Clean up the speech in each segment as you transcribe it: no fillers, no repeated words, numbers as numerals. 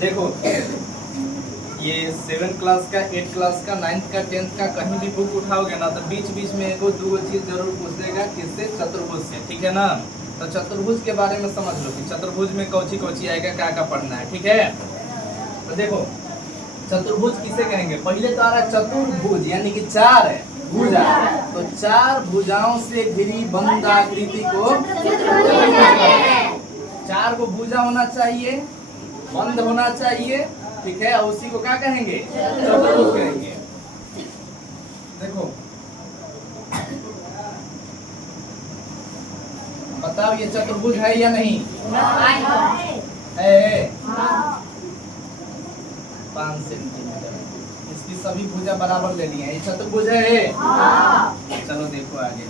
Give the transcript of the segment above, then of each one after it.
देखो ये 7 क्लास का, 8 क्लास का, 9th का, 10th का कहीं भी बुक उठाओगे ना तो बीच बीच में एगो दूगो चीज जरूर पूछेगा, किससे? चतुर्भुज से, ठीक है ना। तो चतुर्भुज के बारे में समझ लो कि चतुर्भुज में कौची कौची आएगा, क्या क्या पढ़ना है, ठीक है। तो देखो चतुर्भुज किसे कहेंगे? पहले तो आ रहा है चतुर्भुज, यानी कि 4 है भुजा, तो 4 भुजाओं से घिरी बंद आकृति को 4 को भुजा होना चाहिए, बंद होना चाहिए, ठीक है। और उसी को क्या कहेंगे? चतुर्भुज कहेंगे। देखो बताओ ये चतुर्भुज है या नहीं? है 5 सेंटीमीटर। इसकी सभी भुजा बराबर लेनी है। ये चतुर्भुज है। चलो देखो आगे।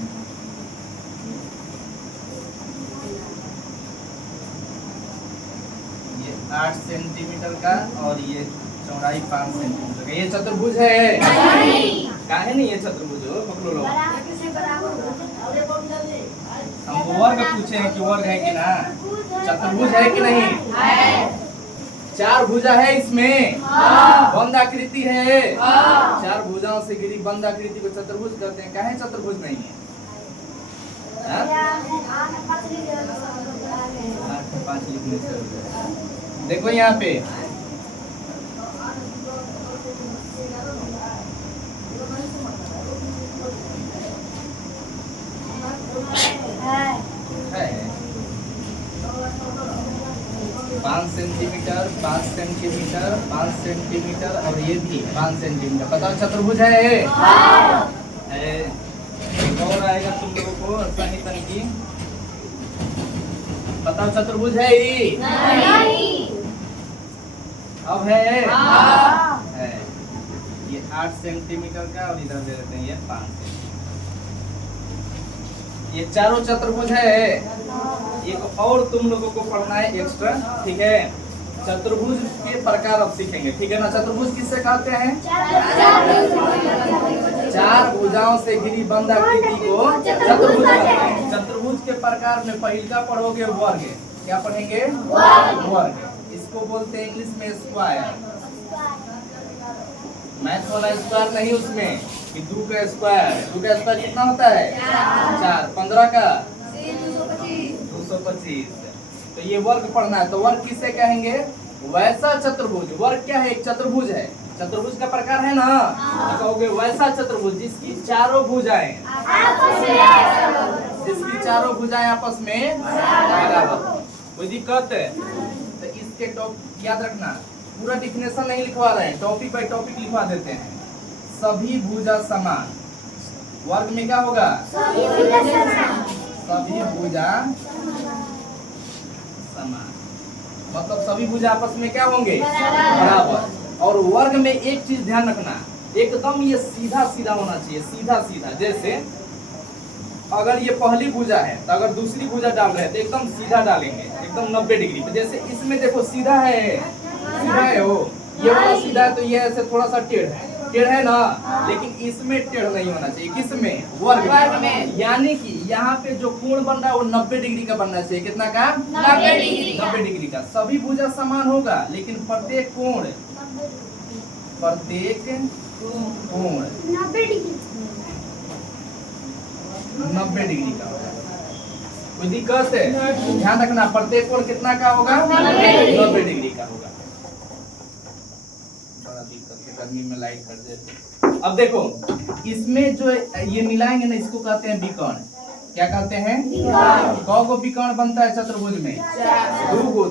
ये 8 सेंटीमीटर का और ये चौड़ाई 5 सेंटीमीटर का, ये चतुर्भुज है? काहे नहीं ये चतुर्भुज हो? पकड़ो लो। हमको वर्ग पूछे हैं कि वर्ग है कि ना, चतुर्भुज है कि नहीं? 4 भुजा है इसमें, बंद आकृति है। 4 भुजाओं से घिरी बंद आकृति को चतुर्भुज कहते हैं। काहे चतुर्भुज नहीं है? 5 लिखने से देखो यहाँ पे है 5 सेंटीमीटर, 5 सेंटीमीटर, 5 सेंटीमीटर और ये भी 5 सेंटीमीटर। बताओ चतुर्भुज है? एक और आएगा तुम लोगों को सही तरीकी। बताओ चतुर्भुज है? नहीं। अब है? है। ये 8 सेंटीमीटर का और इधर दे देते हैं ये 5 सेंटीमीटर। ये चारों चतुर्भुज है। एक और तुम लोगों को पढ़ना है एक्स्ट्रा, ठीक है। चतुर्भुज के प्रकार अब सीखेंगे, ठीक है ना। चतुर्भुज किससे कहते हैं? 4 भुजाओं से घिरी बंद आकृति को चतुर्भुज कहते हैं। चतुर्भुज के प्रकार में पहला पढ़ोगे वर्ग। क्या पढ़ेंगे? वर्ग। इसको बोलते हैं इंग्लिश में स्क्वायर। मैथ वाला स्क्वायर नहीं उसमें कि 2 का स्क्वायर। 2 का स्क्वायर कितना होता है? 4। 15 का 225। तो ये वर्ग पढ़ना है। तो वर्ग किसे कहेंगे? वैसा चतुर्भुज। वर्ग क्या है? एक चतुर्भुज है। चतुर्भुज का प्रकार है ना, तो कहोगे वैसा चतुर्भुज जिसकी चारों भुजाएं आपस में बराबर। कोई दिक्कत है? तो इसके टॉपिक याद रखना। पूरा डिफिनेशन नहीं लिखवा रहे हैं, टॉपिक बाय टॉपिक लिखवा देते हैं। सभी भुजा समान। वर्ग में क्या होगा? सभी भुजा समान, मतलब सभी भुजा आपस में क्या होंगे? बराबर। और वर्ग में एक चीज ध्यान रखना, एकदम ये सीधा सीधा होना चाहिए, सीधा सीधा। जैसे अगर ये पहली भुजा है तो अगर दूसरी भुजा डाल रहे हैं तो एकदम सीधा डालेंगे, एकदम 90 डिग्री पे। जैसे इसमें देखो सीधा है, सीधा है वो, ये वाला सीधा है तो ये ऐसे थोड़ा सा टेढ़ है ना, लेकिन इसमें टेढ़ नहीं होना चाहिए। किसमें? वर्ग में। यानी कि यहाँ पे जो कोण बन रहा है वो 90 डिग्री का बनना चाहिए। कितना का? 90 डिग्री का। सभी भुजा समान होगा लेकिन प्रत्येक कोण 90 डिग्री का होगा। कोई दिक्कत है? ध्यान रखना, प्रत्येक कोण कितना का होगा? 90 डिग्री का होगा। बड़ा दिक्कत है, गर्मी में लाइट कट देते। अब देखो इसमें जो ये मिलाएंगे ना, इसको कहते हैं विकर्ण। क्या कहते हैं? कौ गो विकर्ण बनता है चतुर्भुज में? 2 गो।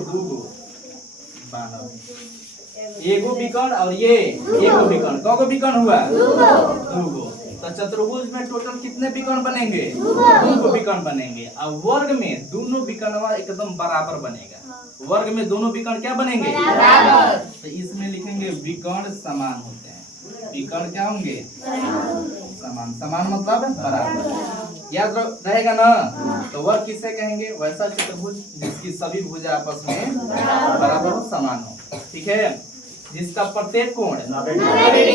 एगो विकर्ण और ये एगो विकर्ण। कौ गो विकर्ण हुआ? 2 गो। तो चतुर्भुज में टोटल कितने विकर्ण बनेंगे? 2 गो विकर्ण बनेंगे। और वर्ग में दोनों विकर्ण एकदम बराबर बनेगा। वर्ग में दोनों विकर्ण क्या बनेंगे? बराबर। तो इसमें लिखेंगे विकर्ण समान होते हैं। विकर्ण क्या होंगे? समान। समान मतलब बराबर। याद रहेगा ना। तो वर्ग किसे कहेंगे? वैसा चतुर्भुज जिसकी सभी भुजा आपस में बराबर हो, समान हो, ठीक है। जिसका प्रत्येक कोण 90 डिग्री,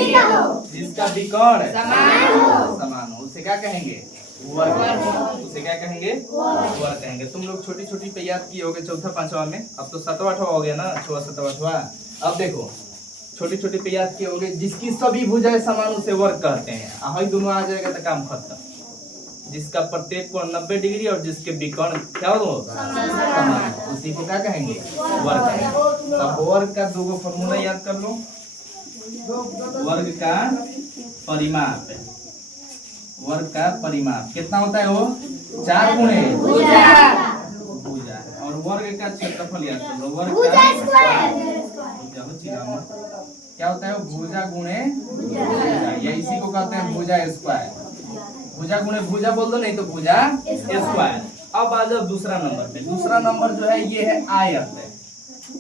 जिसका विकर्ण समान हो, उसे क्या कहेंगे? वर्ग, उसे क्या कहेंगे? वर्ग कहेंगे। तुम लोग छोटी छोटी पे याद किए होगे चौथा पांचवा में, अब तो सातवां आठवां हो गया ना, छठवां सातवां आठवां। अब देखो छोटी छोटी पे याद किए होगे, जिसकी सभी भुजाएं समान उसे वर्ग कहते हैं। हाई दोनों आ जाएगा तो काम खत्म। जिसका प्रत्येक कोण 90 डिग्री और जिसके विकर्ण क्या हो समान, उसी को क्या कहेंगे? वर्ग कहेंगे। अब वर्ग का दो फॉर्मूला याद कर लो। वर्ग का परिमाप, वर्ग का परिमाप कितना होता है? वो 4 गुणे भुजा, और वर्ग का क्षेत्रफल याद कर लो। वर्ग का क्या होता है? भुजा गुणे भुजा, या इसी को कहते हैं भुजा स्क्वायर। भुजा गुणे भुजा बोल दो, नहीं तो भुजा स्क्वायर। अब आ जाओ दूसरा नंबर पे। दूसरा नंबर जो है ये है आयत।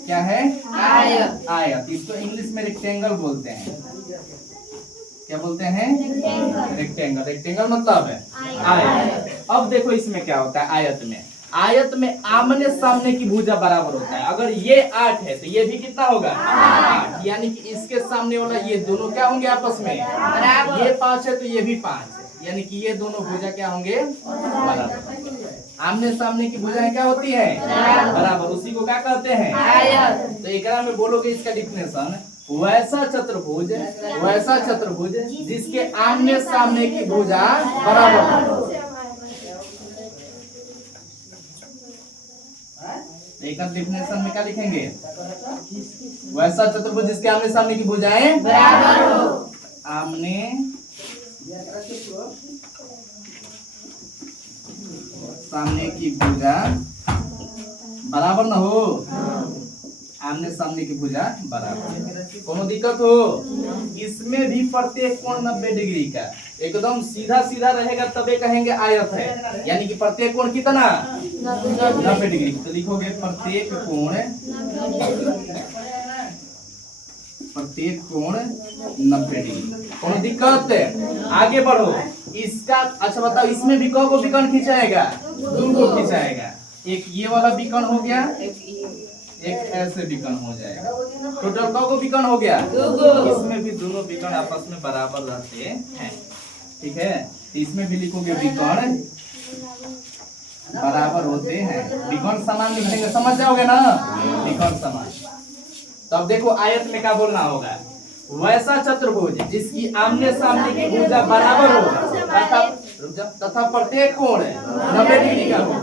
क्या है? आयत। आयत, इसको इंग्लिश में रेक्टेंगल बोलते हैं। क्या बोलते हैं? रेक्टेंगल। रेक्टेंगल मतलब है आयत। अब देखो इसमें क्या होता है आयत में। आयत में आमने सामने की भुजा बराबर होता है। अगर ये 8 है तो ये भी कितना होगा? 8। यानी कि इसके सामने वाला ये दोनों क्या होंगे आपस में? ये 5 है तो ये भी 5 है, यानी कि ये दोनों भुजा क्या होंगे? बराबर। आमने सामने की भुजाएं क्या होती हैं? बराबर। उसी को क्या कहते हैं? आयत। तो एकरा में बोलोगे इसका डिफिनेशन, वैसा चतुर्भुज, वैसा चतुर्भुज जिसके आमने सामने की भुजा बराबर हो। एक डिफिनेशन में क्या लिखेंगे? वैसा चतुर्भुज जिसके आमने सामने की भुजाएं बराबर हो। आमने सामने की भुजा बराबर ना हो। आमने सामने की भुजा बराबर। कोनो दिक्कत हो? इसमें भी प्रत्येक कोण 90 डिग्री का एकदम सीधा सीधा रहेगा तबे कहेंगे आयत है। यानी कि प्रत्येक कोण कितना? 90 डिग्री। तो लिखोगे प्रत्येक कोण 90 डिग्री। कोनो दिक्कत है? आगे बढ़ो। इसका अच्छा बताओ, इसमें भी को विकर्ण खिंचाएगा? 2 को खिंचाएगा। एक ये वाला विकर्ण हो गया, एक ऐसे विकर्ण हो जाएगा। टोटल को विकर्ण हो गया? 2। इसमें भी दोनों विकर्ण आपस में बराबर रहते हैं। ठीक है, इसमें भी लिखोगे विकर्ण बराबर होते हैं। विकर्ण समान लिखेंगे, समझ जाओगे ना? विकर्ण समान। तब देखो आयत में क्या बोलना होगा? वैसा चतुर्भुज जिसकी आमने सामने की भुजा बराबर हो तथा प्रत्येक कोण 90 डिग्री का हो,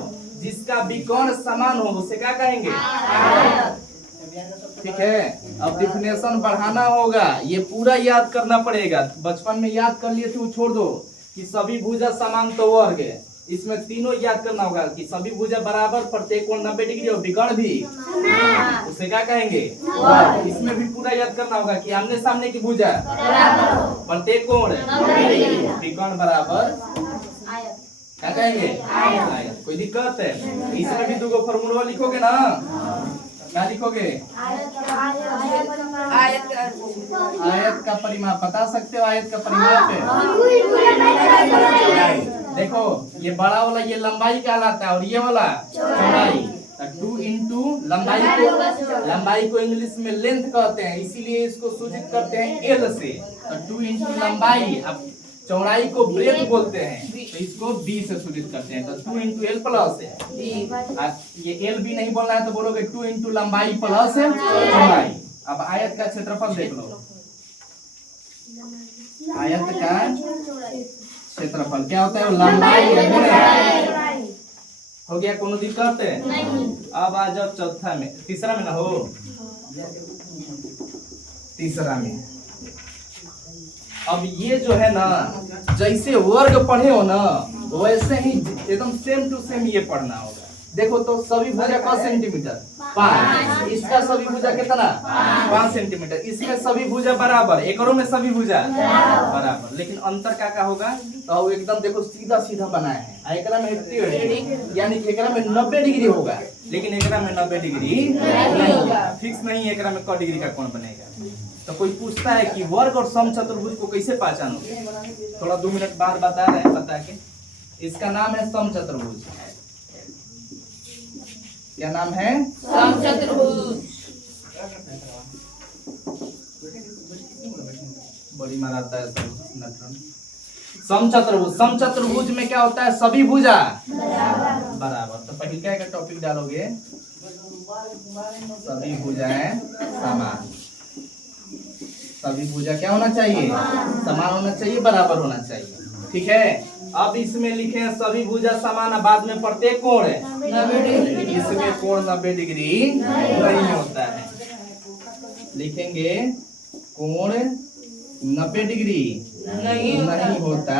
जिसका विकर्ण समान हो, उसे क्या कहेंगे? ठीक है। अब डिफिनेशन बढ़ाना होगा, ये पूरा याद करना पड़ेगा। बचपन में याद कर लिए थे वो छोड़ दो कि सभी भुजा समान तो वर्ग है। इसमें तीनों याद करना होगा कि सभी भुजा बराबर, प्रत्येक कोण 90 डिग्री और विकर्ण भी, उसे क्या कहेंगे? वर्ग। इसमें भी पूरा याद करना होगा कि आमने सामने की भुजा प्रत्येक कोण विकर्ण बराबर, क्या कहेंगे? आयत। कोई दिक्कत है? इसमें भी 2 फॉर्मूला लिखोगे ना? क्या लिखोगे? आयत का परिमाप बता सकते हो? आयत का परिमाप है, देखो ये बड़ा वाला ये लंबाई कहलाता है और ये वाला चौड़ाई। 2 इंटू लंबाई को इंग्लिश में लेंथ कहते हैं, इसीलिए इसको सूचित करते हैं एल से। 2 इंटू लंबाई, अब चौड़ाई को ब्रेथ बोलते हैं तो इसको बी से सूचित करते हैं। तो 2 इंटू एल प्लस ये एल भी नहीं बोलना है तो बोलोगे 2 इंटू लंबाई प्लस चौड़ाई। अब आयत का क्षेत्रफल देख लो। आयत का क्षेत्रफल क्या होता है? लंबाई हो गया। कोनो दिक्कत है? अब आ जाओ चौथा में, तीसरा में ना हो, तीसरा में। अब ये जो है ना, जैसे वर्ग पढ़े हो ना वैसे ही एकदम सेम टू सेम ये पढ़ना होगा। देखो तो सभी भुजा का सेंटीमीटर 5, इसका सभी भुजा कितना? 5 सेंटीमीटर। इसमें सभी भुजा बराबर, एकरों में सभी भुजा बराबर, लेकिन अंतर क्या होगा? तो एकदम देखो सीधा सीधा बनाए हैं। एकरा में 80 यानी कि एकरा में 90 डिग्री होगा, लेकिन एकरा में 90 डिग्री नहीं होगा। फिक्स नहीं एकरा में क डिग्री का कौन बनेगा। तो कोई पूछता है कि वर्ग और सम चतुर्भुज को कैसे पहचानोगे? थोड़ा 2 मिनट बाद बता रहे हैं, बता के। इसका नाम है सम चतुर्भुज। क्या नाम है? सम चतुर्भुज। बड़ी मराता है सब नटरन। समचतुर्भुज में क्या होता है? सभी भुजा बराबर। तो पहले क्या टॉपिक डालोगे? सभी भुजाएं समान। सभी भुजा क्या होना चाहिए? समान होना चाहिए, बराबर होना चाहिए। ठीक है, अब इसमें लिखे हैं सभी भुजा समान, बाद में प्रत्येक कोण है 90। इसमें कोण 90 डिग्री नहीं होता है। लिखेंगे कोण 90 डिग्री नहीं होता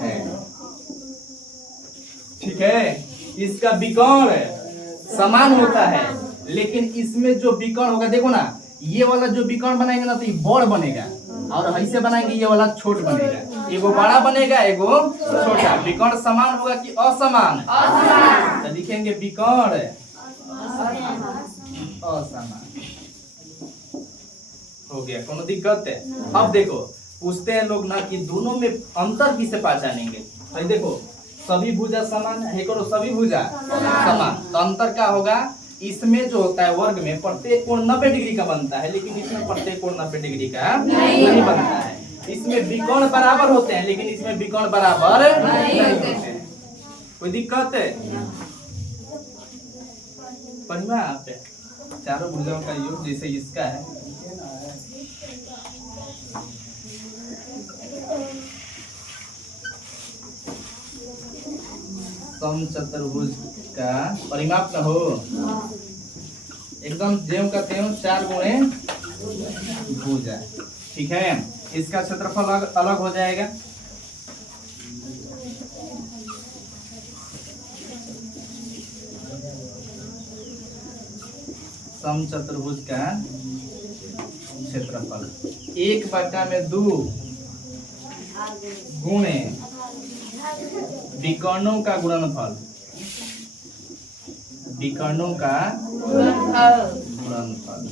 है। ठीक है, इसका विकर्ण समान होता है, लेकिन इसमें जो विकर्ण होगा, देखो ना, ये वाला जो विकर्ण बनाएंगे ना तो ये बड़ बनेगा, और ऐसे बनाएंगे ये वाला छोट बनेगा। एगो बड़ा बनेगा, एगो छोटा। विकर्ण समान होगा कि असमान? तो लिखेंगे विकर्ण असमान। हो गया, कोनो दिक्कत है? अब देखो, पूछते हैं लोग ना कि दोनों में अंतर किसे पहचानेंगे? भाई देखो, सभी भुजा समान है, करो सभी भुजा समान, तो अंतर क्या होगा? इसमें जो होता है वर्ग में प्रत्येक कोण 90 डिग्री का बनता है, लेकिन इसमें प्रत्येक कोण 90 डिग्री का नहीं बनता है। इसमें विकर्ण बराबर होते हैं, लेकिन इसमें विकर्ण बराबर नहीं होते हैं। कोई दिक्कत है? पढ़िए आप चारों भुजाओं का योग जैसे इसका है। समचतुर्भुज का परिमाप न हो, एकदम ज्यों का त्यों 4 गुणे भुजा। ठीक है, इसका क्षेत्रफल अलग हो जाएगा। समचतुर्भुज का क्षेत्रफल 1/2 गुणे विकर्णों का गुणनफल। विकर्णों का गुणनफल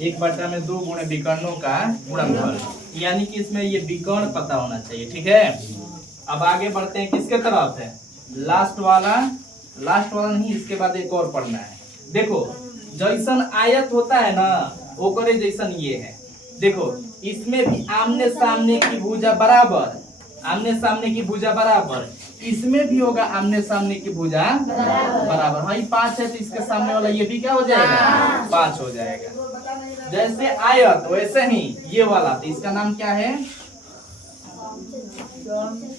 1/2 गुणे विकर्णों का गुणनफल, यानी कि इसमें ये विकर्ण पता होना चाहिए। ठीक है, अब आगे बढ़ते हैं किसके तरफ है? लास्ट वाला नहीं, इसके बाद एक और पढ़ना है। देखो, जैसन आयत होता है ना, वो करे जैसन ये है। देखो, इसमें भी आमने सामने की भुजा बराबर, आमने सामने की भुजा बराबर, इसमें भी होगा आमने सामने की भुजा बराबर। हाँ, 5 है तो इसके सामने वाला ये भी क्या हो जाएगा? 5 हो जाएगा। जैसे आयत वैसे ही ये वाला, तो इसका नाम क्या है?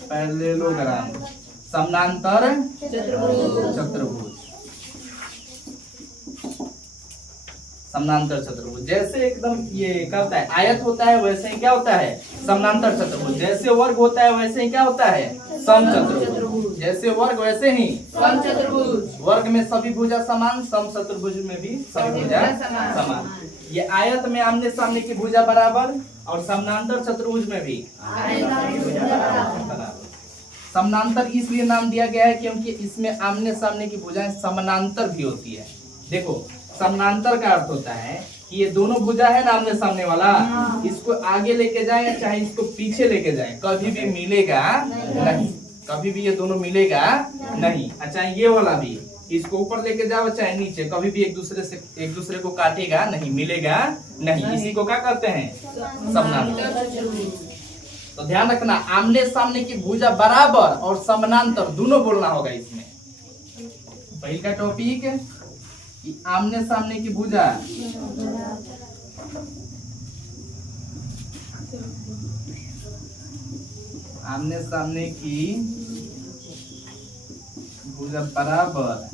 पैरेललोग्राम, समानांतर चतुर्भुज। समानांतर चतुर्भुज जैसे एकदम ये क्या होता है? आयत होता है, वैसे ही क्या होता है? समानांतर चतुर्भुज। जैसे वर्ग होता है वैसे ही क्या होता है? समचतुर्भुज। जैसे वर्ग वैसे ही समचतुर्भुज। वर्ग में सभी भुजा समान, समचतुर्भुज में भी सभी भुजा समान। ये आयत में आमने सामने की भुजा बराबर, और समानांतर चतुर्भुज में भी बराबर। समानांतर इसलिए नाम दिया गया है क्योंकि इसमें आमने सामने की भुजाएं समानांतर भी होती है। देखो, समानांतर का अर्थ होता है कि ये दोनों भुजा है ना आमने सामने वाला, इसको आगे लेके जाए या चाहे इसको पीछे लेके जाए, कभी भी मिलेगा नहीं। कभी भी ये दोनों मिलेगा नहीं। अच्छा, ये वाला भी, इसको ऊपर लेके जाओ चाहे नीचे, कभी भी एक दूसरे को काटेगा नहीं, मिलेगा नहीं। इसी को क्या करते हैं? समानांतर। तो ध्यान रखना, आमने सामने की भुजा बराबर और समानांतर दोनों बोलना होगा इसमें। पहला टॉपिक कि आमने सामने की भुजा आमने सामने की भुजा बराबर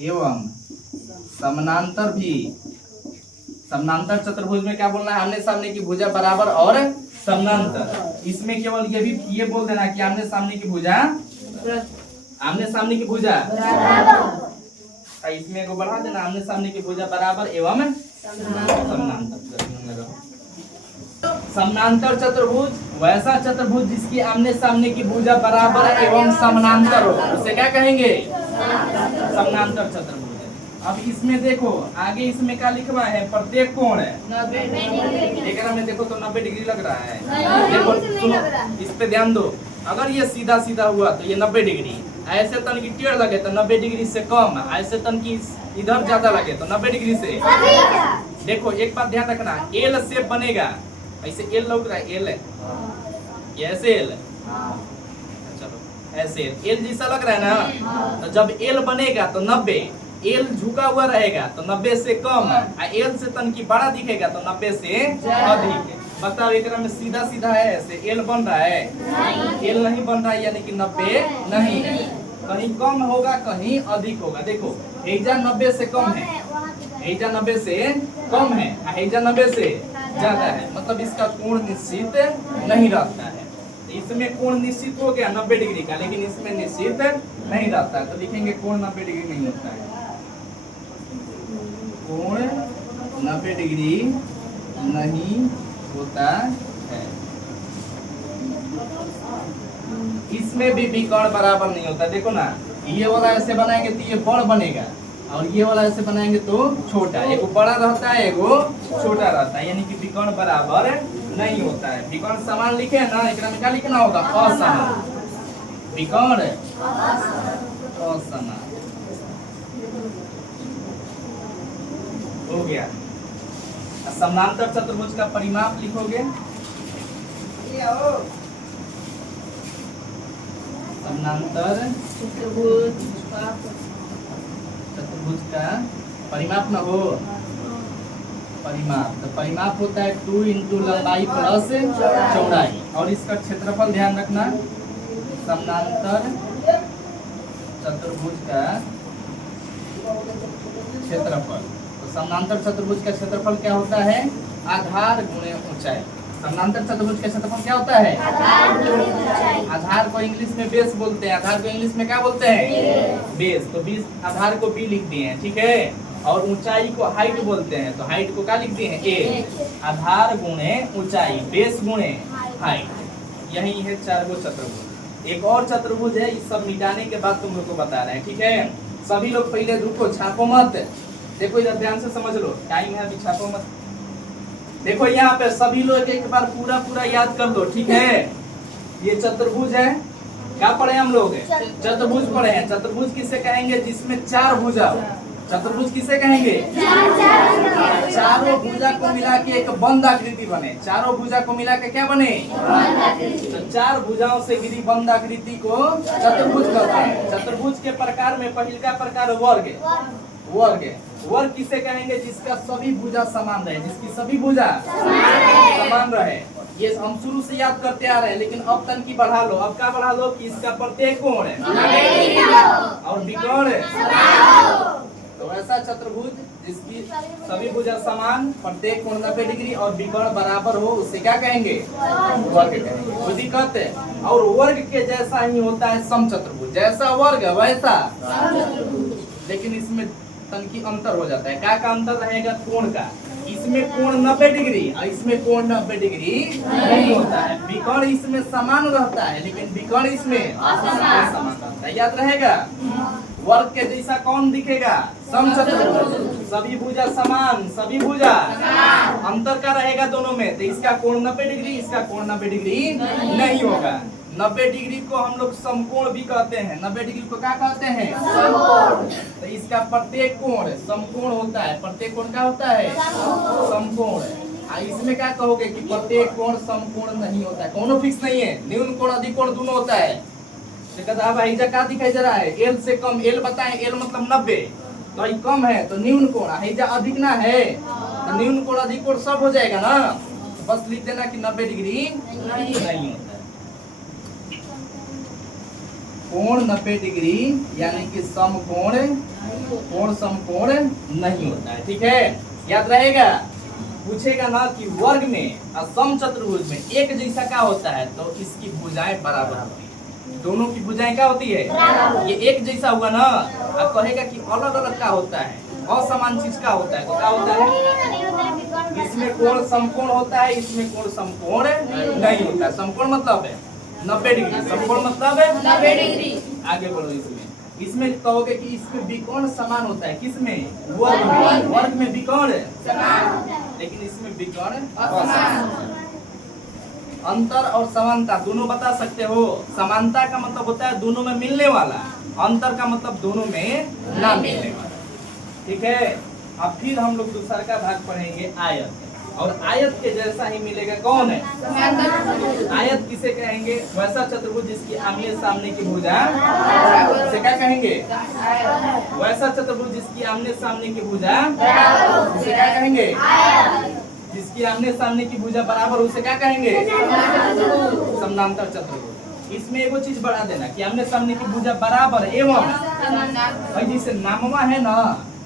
एवं समानांतर भी। समानांतर चतुर्भुज में क्या बोलना है? आमने सामने की भुजा बराबर और समानांतर। इसमें केवल ये बोल देना कि आमने सामने की भुजा, आमने सामने की भुजा बराबर। इसमें को बढ़ा देना, आमने सामने की भुजा बराबर एवं समानांतर। समानांतर चतुर्भुज वैसा चतुर्भुज जिसकी आमने सामने की भुजा बराबर एवं समानांतर हो, उसे क्या कहेंगे? समानांतर चतुर्भुज। अब इसमें देखो, आगे इसमें क्या लिखवा है? प्रत्येक कोण है 90 में। देखो तो 90 डिग्री लग रहा है। देखो सुनो, इस पे ध्यान दो। अगर ये सीधा सीधा हुआ तो ये 90 डिग्री, ऐसे तन की टेढ़ लगे तो 90 डिग्री से कम, ऐसे तन की इधर ज्यादा लगे तो 90 डिग्री से। देखो एक बात ध्यान रखना, एल शेप बनेगा ऐसे एल लग रहा है, एल है ये ऐसे एल है, चलो ऐसे एल जैसा लग रहा है ना। तो जब एल बनेगा तो 90, एल झुका हुआ रहेगा तो 90 से कम है, एल से तनकी बड़ा दिखेगा तो 90 से अधिक है। बताओ एक में सीधा सीधा है ऐसे एल बन रहा है, एल नहीं बन रहा है, यानी कि 90 नहीं है, कहीं कम होगा कहीं अधिक होगा। देखो हेजा 90 से कम है, हेजा 90 से कम है, हेजा 90 से ज्यादा है, मतलब इसका कोण निश्चित नहीं रहता है। इसमें कोण निश्चित हो गया 90 डिग्री का, लेकिन इसमें निश्चित नहीं रहता है, तो लिखेंगे कोण 90 डिग्री नहीं होता है, कोण 90 डिग्री नहीं होता है। इसमें भी विकर्ण बराबर नहीं होता। देखो ना, ये वाला ऐसे बनाएंगे तो ये बड़ बनेगा, और ये वाला ऐसे बनाएंगे तो छोटा, एगो बड़ा रहता है एगो छोटा रहता है, यानी कि विकर्ण बराबर नहीं होता है। विकर्ण समान लिखे है ना, एकरा में क्या लिखना होगा, असमान, विकर्ण असमान हो गया। समानांतर चतुर्भुज का परिमाप लिखोगे, समानांतर चतुर्भुज का परिमाप न हो, परिमाप, तो परिमाप होता है 2 इंटू लंबाई प्लस चौड़ाई, और इसका क्षेत्रफल ध्यान रखना, समानांतर चतुर्भुज का क्षेत्रफल। तो समानांतर चतुर्भुज का क्षेत्रफल क्या होता है, आधार गुणे ऊंचाई। समानांतर चतुर्भुज का क्षेत्रफल क्या होता है, आधार को इंग्लिश में बेस बोलते हैं, आधार को इंग्लिश में क्या बोलते हैं, बेस। तो बीस आधार को बी लिख दिए हैं, ठीक है, और ऊंचाई को हाइट बोलते हैं, तो हाइट को क्या लिख दिए हैं, ए। आधार गुणे ऊंचाई, बेस गुणे हाइट, यही है 4 गो चतुर्भुज। एक और चतुर्भुज है, इस सब मिटाने के बाद तुम लोग को बता रहे हैं, ठीक है। सभी लोग पहले रुको, छापो मत, देखो इधर ध्यान से समझ लो, टाइम है अभी, छापो मत। देखो यहाँ पे सभी लोग एक बार पूरा पूरा याद कर लो, ठीक है। ये चतुर्भुज है, क्या पढ़े हम लोग, चतुर्भुज पढ़े हैं। चतुर्भुज किसे कहेंगे, जिसमें 4 भुजा हो, चतुर्भुज किसे कहेंगे, चारों भुजा को मिला के एक बंद आकृति बने, चारों भुजा को मिला के क्या बने, तो 4 भुजाओं से घिरी बंद आकृति को चतुर्भुज कहते हैं। चतुर्भुज के प्रकार में पहला प्रकार वर्ग, वर्ग, वर्ग किसे कहेंगे, जिसका सभी भुजा समान रहे, जिसकी सभी भुजा समान रहे। ये हम शुरू से याद करते आ रहे हैं, लेकिन अब तक की बढ़ा लो, अब क्या बढ़ा लो कि इसका प्रत्येक कोण है और विकर्ण, तो ऐसा चतुर्भुज जिसकी सभी भुजा समान, प्रत्येक कोण 90 डिग्री और विकर्ण बराबर हो, उसे क्या कहेंगे, वर्ग कहेंगे। वो दिक्कत है। और वर्ग के जैसा ही होता है समचतुर्भुज, जैसा वर्ग है वैसा, लेकिन इसमें तनकी अंतर हो जाता है। क्या का अंतर रहेगा, कोण का, इसमें कोण 90 डिग्री और इसमें कोण 90 डिग्री नहीं होता है। विकर्ण इसमें समान रहता है, लेकिन विकर्ण इसमें असमान रहता है, याद रहेगा। वर्ग के जैसा कौन दिखेगा, समचतुर्भुज, सभी भुजा समान, सभी भुजा अंतर का रहेगा दोनों में, तो इसका कोण 90 डिग्री, इसका कोण 90 डिग्री नहीं होगा। 90 डिग्री को हम लोग समकोण भी कहते हैं, 90 डिग्री को क्या कहते हैं, समकोण। तो इसका प्रत्येक कोण समकोण होता है, प्रत्येक कोण क्या होता है, समकोण। इसमें क्या कहोगे कि प्रत्येक कोण समकोण नहीं होता है, कोनो फिक्स नहीं है, न्यून कोण अधिक कोण दोनों होता है। भाई क्या दिखाई दे रहा है, एल से कम, एल बताएं, एल मतलब 90, तो ये कम है तो न्यून कोण, हैजा अधिक ना है तो न्यून कोण अधिक कोण सब हो जाएगा ना, तो बस लिख देना कि 90 डिग्री नहीं होता है। कोण 90 डिग्री यानी कि समकोण, कोण समकोण नहीं होता है, ठीक है, याद रहेगा। पूछेगा ना कि वर्ग में और समचतुर्भुज में एक जैसा क्या होता है, तो इसकी भुजाएं बराबर होती है, दोनों की भुजाएं क्या होती है, ये एक जैसा हुआ ना। अब कहेगा कि अलग अलग क्या होता है, असमान चीज क्या होता है, तो क्या होता है, इसमें कोण समकोण होता है, इसमें कोण समकोण नहीं होता है। समकोण मतलब है 90 डिग्री, समकोण मतलब है 90 डिग्री। आगे बढ़ो, इसमें कहोगे कि इसमें विकर्ण समान होता है, किसमें, वर्ग में, वर्ग में विकर्ण समान, लेकिन इसमें विकर्ण असमान। अंतर और समानता दोनों बता सकते हो। समानता का मतलब होता है दोनों में मिलने वाला, अंतर का मतलब दोनों में ना मिलने वाला, ठीक है। अब फिर हम लोग दूसरा का भाग पढ़ेंगे, आयत। और आयत के जैसा ही मिलेगा कौन है? आयत किसे कहेंगे? वैसा चतुर्भुज जिसकी आमने सामने की भुजा उसे क्या कहेंगे? वैसा चतुर्भुज जिसकी आमने सामने की भुजा उसे क्या कहेंगे? जिसकी आमने सामने की भुजा बराबर उसे क्या कहेंगे? समानांतर चतुर्भुज। इसमें एगो चीज बढ़ा देना कि आमने सामने की भुजा बराबर एवं भाई जैसे नामवा है ना,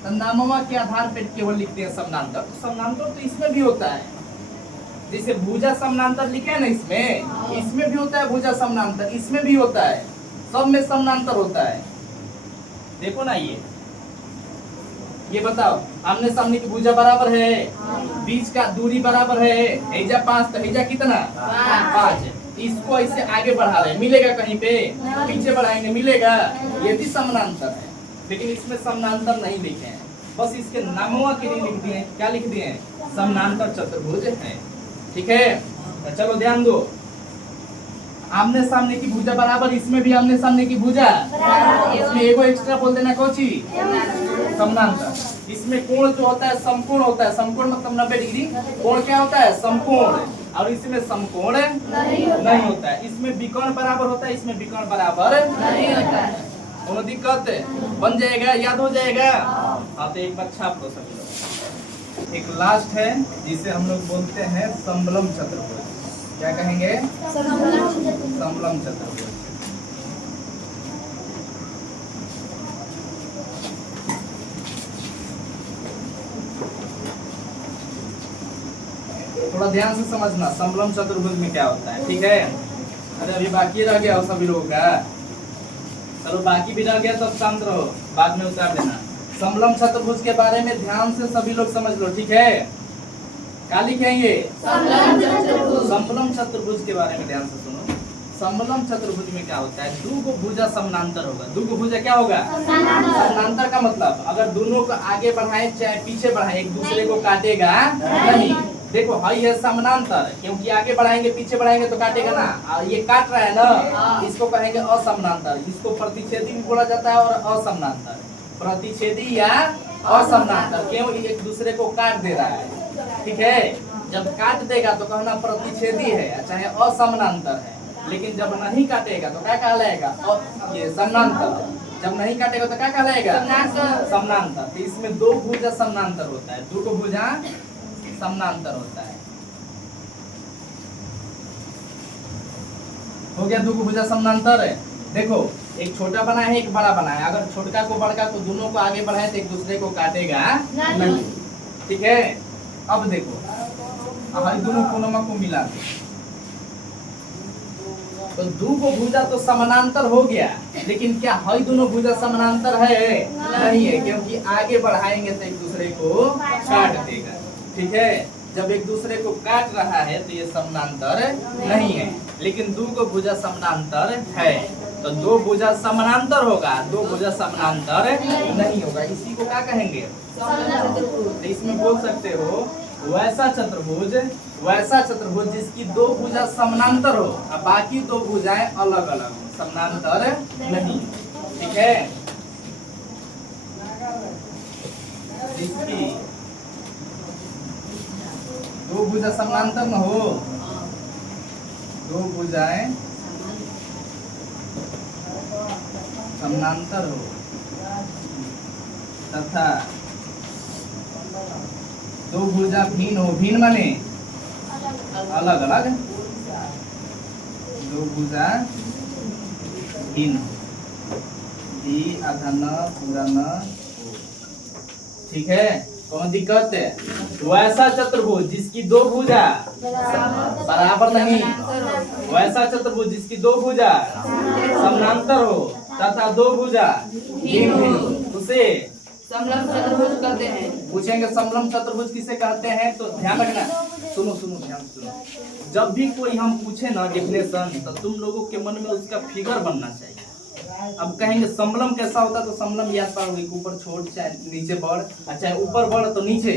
तो नामवा के आधार पर केवल लिखते हैं समानांतर। तो समानांतर तो इसमें भी होता है, जैसे भुजा समानांतर लिखे है ना, इसमें भी होता है भुजा समानांतर, इसमें भी होता है, सब में समानांतर होता है। देखो ना ये बताओ, आमने सामने की भुजा बराबर है, बीच का दूरी बराबर है, हैजा 5 तो हैजा कितना 5। इसको ऐसे आगे बढ़ा रहे, मिलेगा कहीं पे? पीछे बढ़ाएंगे मिलेगा? ये भी समानांतर है, लेकिन इसमें समानांतर नहीं लिखे हैं, बस इसके नामों के लिए लिख दिए। क्या लिख दिए? समानांतर चतुर्भुज है। ठीक है, तो चलो ध्यान दो, आमने सामने की भुजा बराबर, इसमें भी आमने सामने की भुजा, इसमें एगो एक्स्ट्रा बोल देना कोची समानांतर। इसमें कोण जो होता है समकोण होता है, समकोण मतलब 90 डिग्री। कोण क्या होता है? समकोण। और इसमें समकोण नहीं होता है। इसमें विकर्ण बराबर होता है, इसमें विकर्ण बराबर नहीं होता है। कोनो दिक्कत बन जाएगा, याद हो जाएगा। हाँ, तो एक बार छाप लो सभी लोग। एक लास्ट है जिसे हम लोग बोलते हैं समलम चतुर्भुज। क्या कहेंगे? समलम चतुर्भुज। थोड़ा ध्यान से समझना समलम चतुर्भुज में क्या होता है, ठीक है? अरे अभी बाकी रह गया हो सभी लोगों का, चलो बाकी भी रह गया तो शांत रहो, बाद में उतार देना। समलम चतुर्भुज के बारे में ध्यान से सभी लोग समझ लो, ठीक है? क्या लिखेंगे? समलम चतुर्भुज के बारे में ध्यान से सुनो। समलम चतुर्भुज में क्या होता है? दो को भुजा समानांतर होगा। दो को भुजा क्या होगा? समानांतर का मतलब अगर दोनों को आगे बढ़ाए चाहे पीछे बढ़ाए, एक दूसरे को काटेगा नहीं। देखो हाई है समानांतर, क्योंकि आगे बढ़ाएंगे पीछे बढ़ाएंगे तो काटेगा ना, और ये काट रहा है ना, इसको कहेंगे असमानांतर। इसको प्रतिच्छेदी भी बोला जाता है और असमानांतर। प्रतिच्छेदी या असमानांतर, क्यों? एक दूसरे को काट दे रहा है, ठीक है? जब काट देगा तो कहना प्रतिच्छेदी है चाहे असमानांतर है, लेकिन जब नहीं काटेगा तो क्या कहलाएगा? ये समानांतर। जब नहीं काटेगा तो क्या कहलाएगा? समानांतर। तो इसमें दो भुजा समानांतर होता है, दो को भुजा समानांतर होता है। हो गया, दो को भुजा समानांतर है। देखो एक छोटा बना है एक बड़ा बना है, अगर छोटा को बड़का को दोनों को आगे बढ़ाए तो एक दूसरे को काटेगा नहीं, ठीक है? अब देखो दोनों कोनों को मिला तो दो को भुजा तो समानांतर हो गया, लेकिन क्या हई दोनों भुजा समानांतर है? नहीं है, क्योंकि आगे बढ़ाएंगे तो एक दूसरे को काट देगा, ठीक है? जब एक दूसरे को काट रहा है तो ये समानांतर नहीं है, लेकिन दो को भुजा समानांतर है। तो दो भुजा समानांतर होगा, दो भुजा समानांतर नहीं होगा। इसी को क्या कहेंगे? तो इसमें बोल सकते हो वैसा चतुर्भुज जिसकी दो भुजा समानांतर हो और बाकी दो भुजाएं अलग अलग हो, समानांतर नहीं, ठीक है? जिसकी दो भुजा समानांतर न हो, दो भुजाएं समानांतर हो तथा दो भुजा भिन्न हो, भिन्न माने अलग अलग, दो भुजा भिन्न, आधा न पूरा न, ठीक है? कौन दिक्कत है? वैसा चतुर्भुज जिसकी दो भुजा बराबर नहीं, वैसा चतुर्भुज जिसकी दो भुजा समानांतर हो तथा दो भुजा भिन्न, उसे समलम चतुर्भुज कहते हैं। पूछेंगे समलम चतुर्भुज किसे कहते हैं? तो ध्यान रखना, सुनो ध्यान सुनो। जब भी कोई हम पूछे ना डेफिनेशन, तो तुम लोगों के मन में उसका फिगर बनना चाहिए। अब कहेंगे समलम कैसा होता है, तो समलम या ऊपर छोट चाहे नीचे बड़, चाहे ऊपर बड़ तो नीचे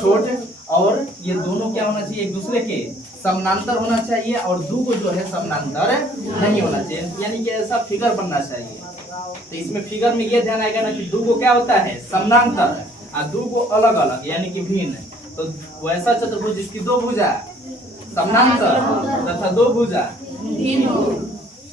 छोट, और ये दोनों क्या होना चाहिए? एक दूसरे के समानांतर होना चाहिए, और दो को जो है समानांतर नहीं होना चाहिए, यानी कि ऐसा फिगर बनना चाहिए। तो इसमें फिगर में ये ध्यान आएगा ना कि दो को क्या होता है? समानांतर, और दो को अलग अलग यानी कि भिन्न। तो वैसा चतुर्भुज जिसकी दो भुजा समानांतर तथा दो भुजा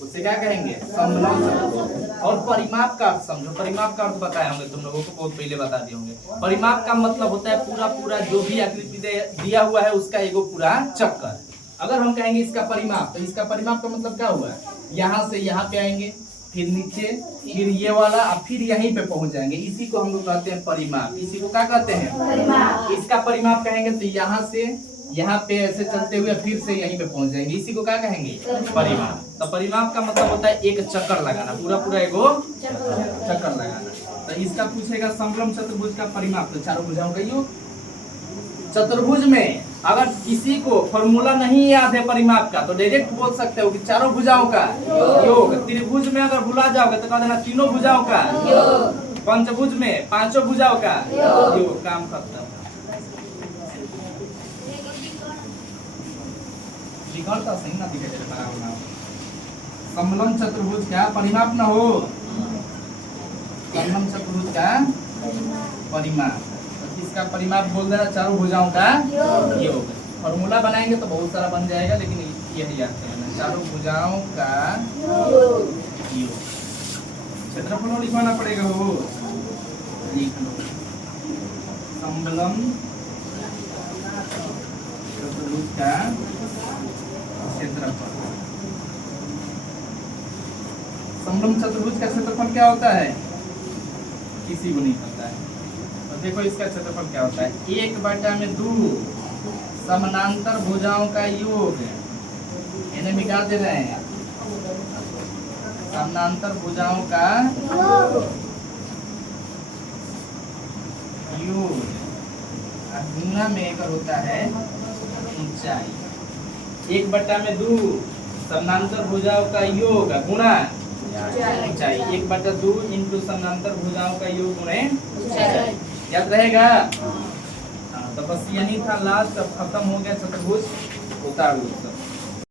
उसे क्या कहेंगे? समलंब चतुर्भुज। और परिमाप का अर्थ समझो। परिमाप का अर्थ बताए होंगे तुम लोगों को, बहुत पहले बता दिए होंगे। परिमाप का मतलब होता है पूरा पूरा जो भी आकृति दिया हुआ है उसका एगो पूरा चक्कर। अगर हम कहेंगे इसका परिमाप, तो इसका परिमाप का मतलब क्या हुआ? यहाँ से यहाँ पे आएंगे, फिर नीचे, फिर ये वाला, और फिर यहीं पे पहुंच जाएंगे। इसी को हम लोग कहते हैं परिमाप। इसी को क्या कहते हैं? परिमाप। इसका परिमाप कहेंगे तो यहाँ से यहाँ पे ऐसे चलते हुए फिर से यहीं पे पहुंच जाएंगे। इसी को क्या कहेंगे? परिमाप। तो परिमाप का मतलब होता है एक चक्कर लगाना, पूरा पूरा एगो चक्कर लगाना। तो इसका पूछेगा समलंब चतुर्भुज का परिमाप, तो चारों भुजाओं का योग। चतुर्भुज में अगर किसी को फॉर्मूला नहीं याद है परिमाप का, तो डायरेक्ट बोल सकते हो कि चारों भुजाओं का योग। त्रिभुज में अगर भुला जाओगे तो कह देना तीनों भुजाओं का योग। पंचभुज में पांचों भुजाओं का योग। काम खत्म। बिगड़ता सही ना दिखे बराबर। समलंब चतुर्भुज का परिमाप न हो, समलंब चतुर्भुज का परिमाप। इसका परिमाप बोल देना चारों भुजाओं का योग। फॉर्मूला बनाएंगे तो बहुत सारा बन जाएगा, लेकिन यही याद करना, चारों भुजाओं का योग। क्षेत्रफल लिखवाना पड़ेगा वो, लिख लो। समलंब चतुर्भुज का क्षेत्रफल। समलंब चतुर्भुज का क्षेत्रफल क्या होता है? किसी को नहीं पता है। देखो इसका क्षेत्रफल क्या होता है? 1/2 समानांतर भुजाओं का योग। इन्हें मिटा दे रहे हैं। समानांतर भुजाओं का योग गुना में एक होता है ऊंचाई। 1/2 समानांतर भुजाओं का योग गुना ऊंचाई। 1/2 इंटू समानांतर भुजाओं का योग गुणे ऊंचाई। याद रहेगा? हाँ, तो बस यही था लास्ट। अब खत्म हो गया चतुर्भुज। उतार लो।